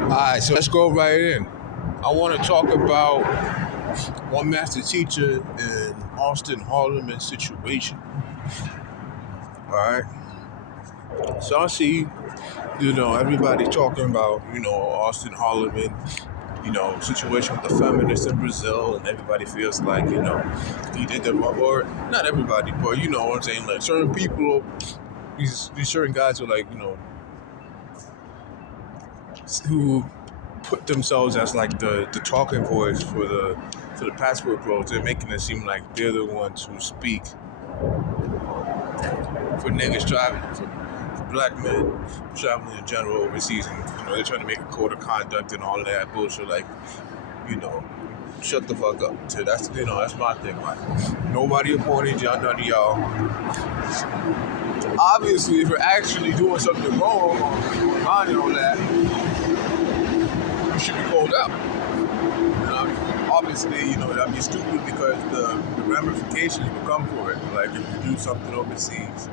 Alright, so let's go right in. I want to talk about one master teacher and Auston Hollerman situation. Alright. So I see, everybody talking about, Auston Hollerman, situation with the feminists in Brazil, and everybody feels like, he did the wrong, or not everybody, but you know what I'm saying, like certain people, these certain guys are like, who put themselves as like the talking voice for the passport bros. They're making it seem like they're the ones who speak for niggas traveling, for black men traveling in general overseas, and they're trying to make a code of conduct and all of that bullshit. Like, shut the fuck up. So that's my thing. Like, nobody appointed y'all, none of y'all. Obviously, if you're actually doing something wrong or minding all that, you should be called out. Obviously, that'd be stupid because the ramifications will come for it. Like if you do something overseas,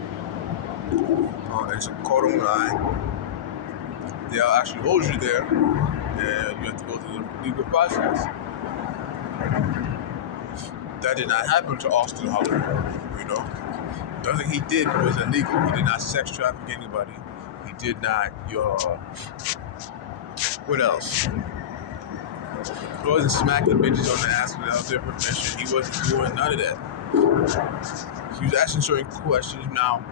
it's a caught online, they'll actually hold you there, and you have to go through the legal process. That did not happen to Auston Hollerman. Nothing he did was illegal. He did not sex traffic anybody. He did not, what else? He wasn't smacking bitches on the ass without their permission. He wasn't doing none of that. He was asking certain questions. Now,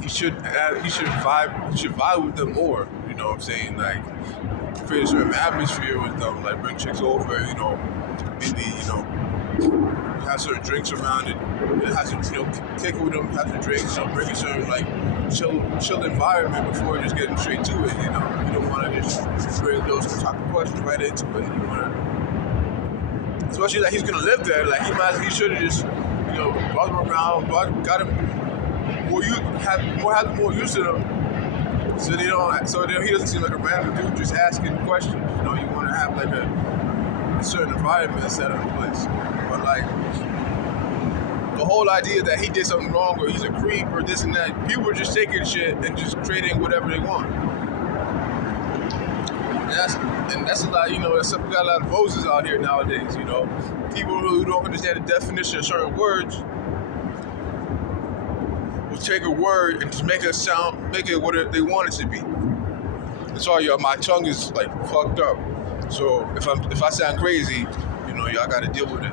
he should vibe with them more. You know what I'm saying? Like, create a certain atmosphere with them. Like, bring chicks over. Maybe have certain drinks around it. Have some, kick it with them. Have some drinks. Bring a certain like chill environment before just getting straight to it. You don't want to just bring those type of questions right into it. You want to, especially that he's gonna live there. Like he should have just brought him around, got him more used to them. So he doesn't seem like a random dude just asking questions. You want to have like a certain environment set up in place. But like the whole idea that he did something wrong or he's a creep or this and that, people are just taking shit and just creating whatever they want. And that's a lot, we got a lot of roses out here nowadays, People who don't understand the definition of certain words will take a word and just make it what they want it to be. And sorry, y'all, my tongue is like fucked up. So if I sound crazy, y'all gotta deal with it.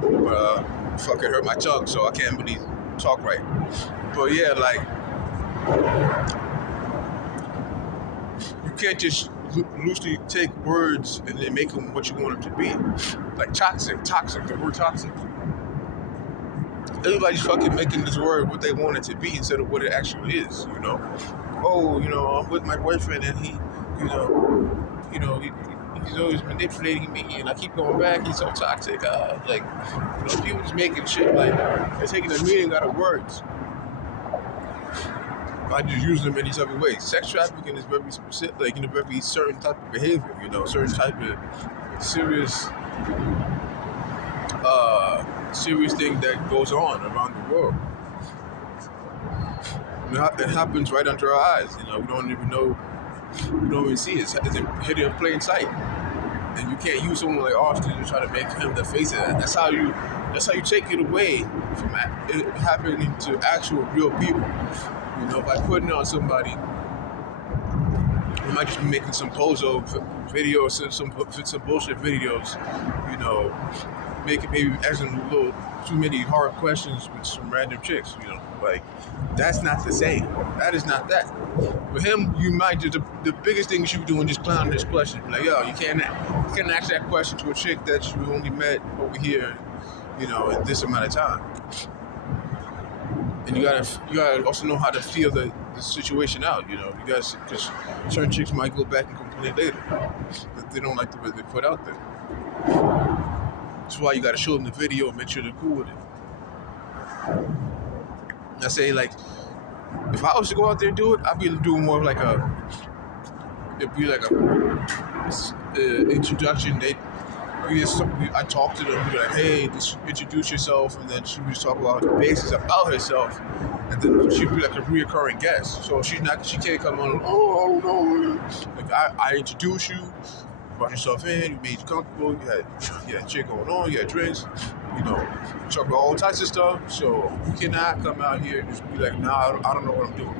But fucking hurt my tongue, so I can't really talk right. But yeah, like you can't just loosely take words and then make them what you want them to be. Like toxic, the word toxic. Everybody's fucking making this word what they want it to be instead of what it actually is. Oh, I'm with my boyfriend and he, he's always manipulating me, and I keep going back. He's so toxic. People just making shit like they're taking the meaning out of words. I just use them in these other ways. Sex trafficking is very specific, like very certain type of behavior. Certain type of serious thing that goes on around the world. It happens right under our eyes. We don't even know. We don't even see it. It's hidden in plain sight. And you can't use someone like Auston to try to make him the face of that. That's how you take it away from it happening to actual real people. By putting on somebody, you might just be making some pozo videos, some bullshit videos. Maybe asking a little too many hard questions with some random chicks. Like that's not the same. That is not that. For him, you might just the biggest thing you should be doing is clowning this question. Like, yo, you can't ask that question to a chick that you only met over here, in this amount of time. And you gotta also know how to feel the situation out. Because certain chicks might go back and complain later that they don't like the way they put out there. That's why you gotta show them the video and make sure they're cool with it. I say, like, if I was to go out there and do it, I'd be doing more of like it'd be like a introduction date, I talked to them, be like, hey, just introduce yourself, and then she would just talk about the basics about herself, and then she'd be like a reoccurring guest. So she can't come on, oh, I don't know. Like I introduce you, brought yourself in, you made you comfortable, you had shit going on, you had drinks, talk about all types of stuff. So you cannot come out here and just be like, nah, I don't know what I'm doing.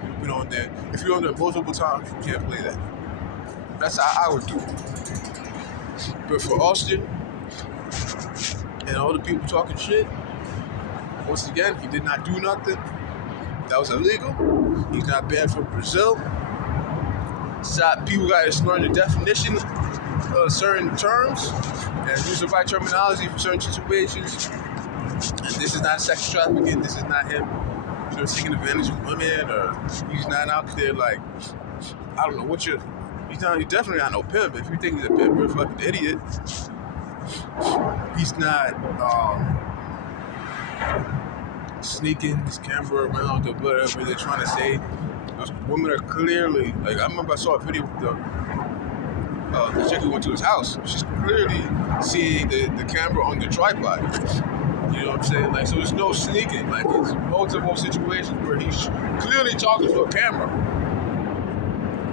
If you're on there multiple times, you can't play that. That's how I would do it. But for Auston and all the people talking shit, once again, he did not do nothing. That was illegal. He's not banned from Brazil. People got to learn the definition of certain terms and use the right terminology for certain situations. And this is not sex trafficking. This is not him, taking advantage of women, or he's not out there like, I don't know what you're. He's definitely not no pimp. If you think he's a pimp, you're a fucking idiot. He's not sneaking his camera around or whatever they're trying to say. Those women are clearly, like, I remember I saw a video with the chick who went to his house. She's clearly seeing the camera on the tripod. You know what I'm saying? Like, so there's no sneaking. Like, it's multiple situations where he's clearly talking to a camera.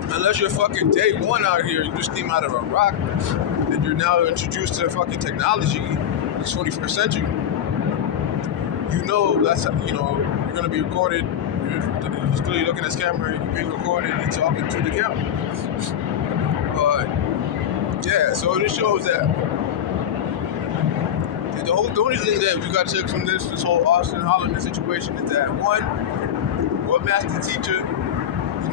Unless you're fucking day one out here, you just came out of a rock, and you're now introduced to fucking technology, the 21st century. That's you're gonna be recorded. You're clearly looking at this camera, you're being recorded, and talking to the camera. But yeah, so it shows that the only thing that we got to take from this whole Auston Hollerman situation is that one master teacher.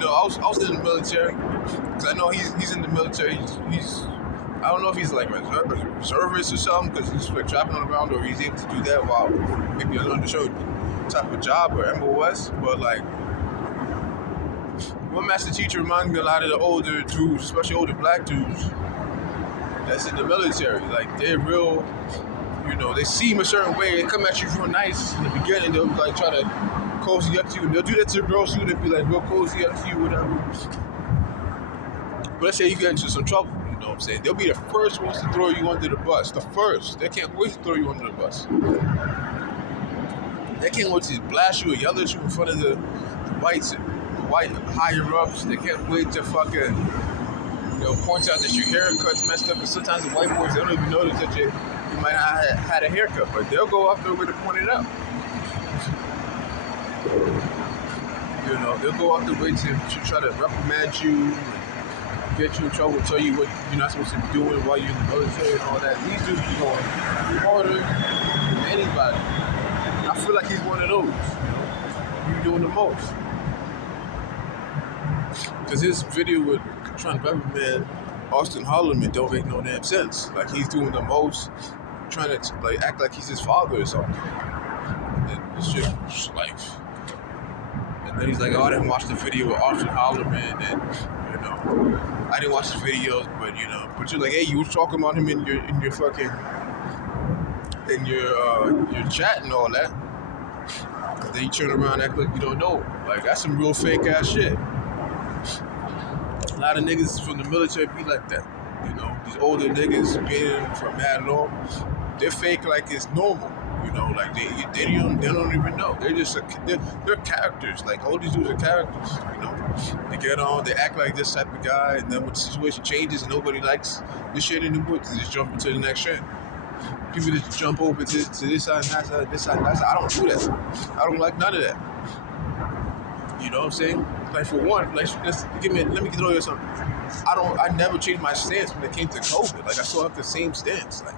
I was in the military, because I know he's in the military. I don't know if he's like a reservist or something, because he's like traveling around, or he's able to do that while maybe on the show type of job or MOS. But like, one master teacher reminds me a lot of the older dudes, especially older black dudes that's in the military. Like, they're real, they seem a certain way. They come at you real nice in the beginning. They'll like try to cozy up to you. They'll do that to the girls too. They'll be like real cozy up to you, whatever. But let's say you get into some trouble, you know what I'm saying? They'll be the first ones to throw you under the bus. The first. They can't wait to throw you under the bus. They can't wait to blast you or yell at you in front of the white higher ups. They can't wait to fucking, point out that your haircut's messed up. And sometimes the white boys, they don't even notice that you might not have had a haircut, but they'll go up there with it pointed out. They'll go out the way to try to reprimand you, get you in trouble, tell you what you're not supposed to be doing while you're in the military and all that. These dudes be going harder than anybody. I feel like he's one of those. You're doing the most. Because his video with trying to reprimand Auston Hollerman don't make no damn sense. Like, he's doing the most, trying to like act like he's his father or something. And it's just like. And then he's like, oh, I didn't watch the video with Auston Hollerman, and I didn't watch the videos, but you're like, hey, you was talking about him in your fucking your chat and all that. And then you turn around and act like you don't know. Like, that's some real fake ass shit. A lot of niggas from the military be like that. These older niggas being for mad long, they're fake like it's normal. Like they don't even know. They're characters. Like, all these dudes are characters. They get on, they act like this type of guy, and then when the situation changes and nobody likes this shit anymore, they just jump into the next shit. People just jump over to this side and that side, this side and that side. I don't do that. I don't like none of that. You know what I'm saying? Like, for one, like, let me throw you something. I never changed my stance when it came to COVID. Like, I still have the same stance. Like,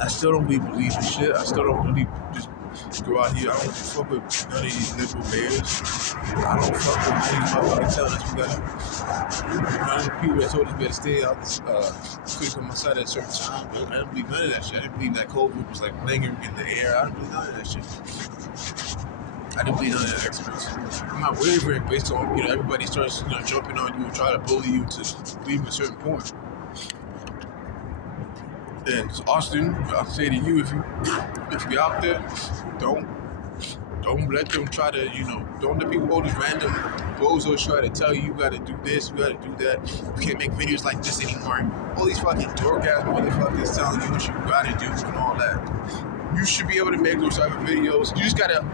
I still don't believe in shit. I still don't really just go out here. I don't fuck with none of these liberal mayors. I don't fuck with any motherfucking telling us we got none of the people that told us we had to stay out, couldn't come outside at a certain time. I didn't believe none of that shit. I didn't believe that COVID was like lingering in the air. I didn't believe none of that shit. I didn't believe none of that experts. I'm not wavering based on, everybody starts, jumping on you and trying to bully you to leave a certain point. And Auston, I'll say to you, if you're out there, don't don't let them try to, don't let people, all these random bozos try to tell you, you gotta do this, you gotta do that, you can't make videos like this anymore. All these fucking dork-ass motherfuckers telling you what you gotta do and all that. You should be able to make those type of videos. You just gotta,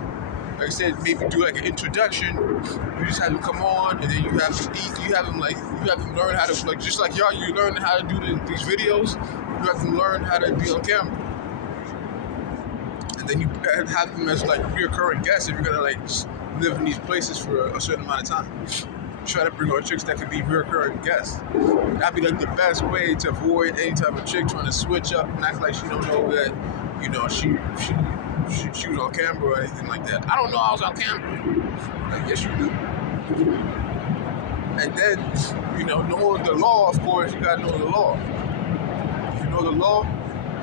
like I said, maybe do like an introduction. You just have them come on, and then you have them eat. You have them learn how to, like, just like y'all, you learn how to do these videos. You have them learn how to be on camera. And then you have them as like reoccurring guests if you're gonna like live in these places for a certain amount of time. Try to bring on chicks that could be reoccurring guests. That'd be like the best way to avoid any type of chick trying to switch up and act like she don't know that, she was on camera or anything like that. I don't know I was on camera. Like, yes, you do. And then, knowing the law, of course, you gotta know the law. If you know the law,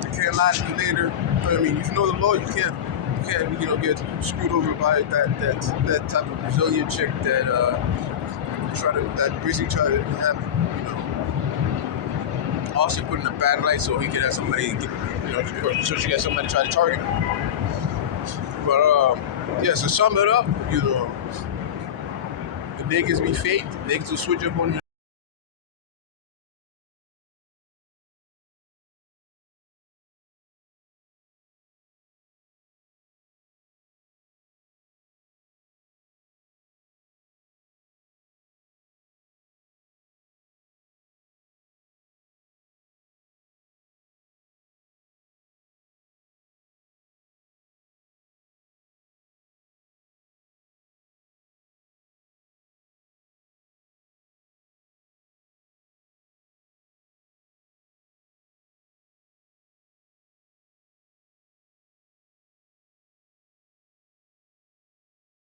you can't lie to you later. I mean, if you know the law, you can't, get screwed over by that type of Brazilian chick that basically try to have, Austin put in a bad light so he could have somebody, so she got somebody try to target him. But so sum it up, the niggas be fake. Niggas will switch up on you